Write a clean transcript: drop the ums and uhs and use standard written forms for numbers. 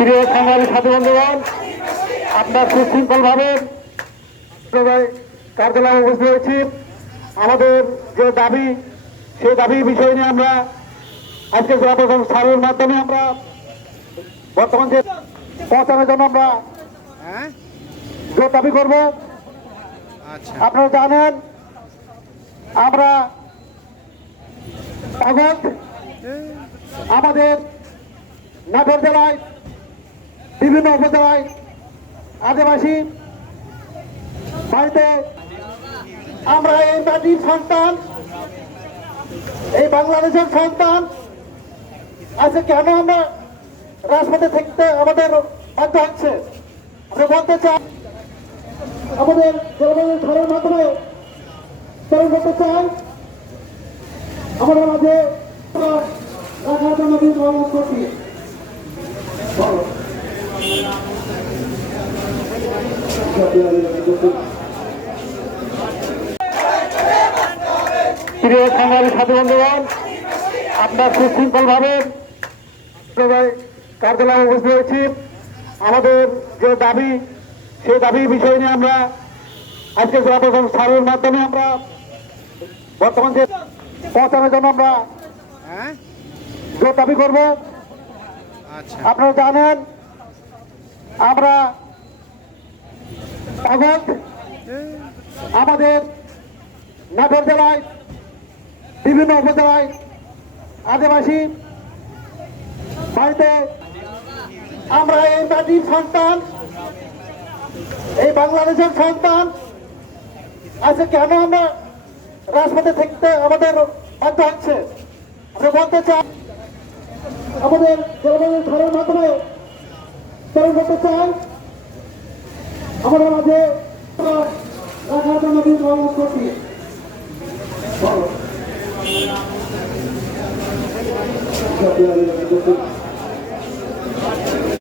প্রিয় সংগ্রামী সাথী বন্ধুগণ, আপনার সুশৃঙ্খলভাবে কার্যালয়ে উপস্থিত হয়েছি। আমাদের যে দাবি, সেই দাবি বিষয় নিয়ে আমরা আজকে জেলা প্রশাসক স্যারের মাধ্যমে আমরা বর্তমান যে পৌঁছানোর জন্য আমরা জোর দাবি করব। আপনারা জানেন আমরা আমাদের নাটোর জেলায় বিভিন্ন উপজেলায় আদিবাসী বাড়িতে আমরা এই জাতির সন্তান, এই বাংলাদেশের সন্তান আজকে কেন আমরা রাজপথে থাকতে আমাদের বাধ্য হচ্ছে। আমরা বলতে চাই আমাদের জলবায়ু ঝড়ের মাধ্যমে প্রেরণ করতে চাই আমাদের মাঝে রাখার জন্য অনুরোধ করছি। প্রিয় সংগ্রামী সাথী বন্ধুগণ, আপনার সুশৃঙ্খলভাবে কার্যালয়ে উপস্থিত হয়েছি। আমাদের যে দাবি, সেই দাবি বিষয় নিয়ে আমরা আজকে জেলা প্রশাসক স্যারের মাধ্যমে আমরা বর্তমান যে পৌঁছানোর জন্য আমরা জোর দাবি করব। আপনারা জানেন আমরা আমাদের নাটোর জেলায় বিভিন্ন উপজেলায় আদিবাসী বাড়িতে আমরা এই জাতির সন্তান, এই বাংলাদেশের সন্তান আজকে কেন আমরা রাজপথে থাকতে আমাদের বাধ্য হচ্ছে। আমরা বলতে চাই আমাদের জলবায়ু ঝড়ের মাধ্যমে প্রেরণ করতে চাই আমাদের মাঝে রাখার জন্য অনুরোধ করছি। Gracias.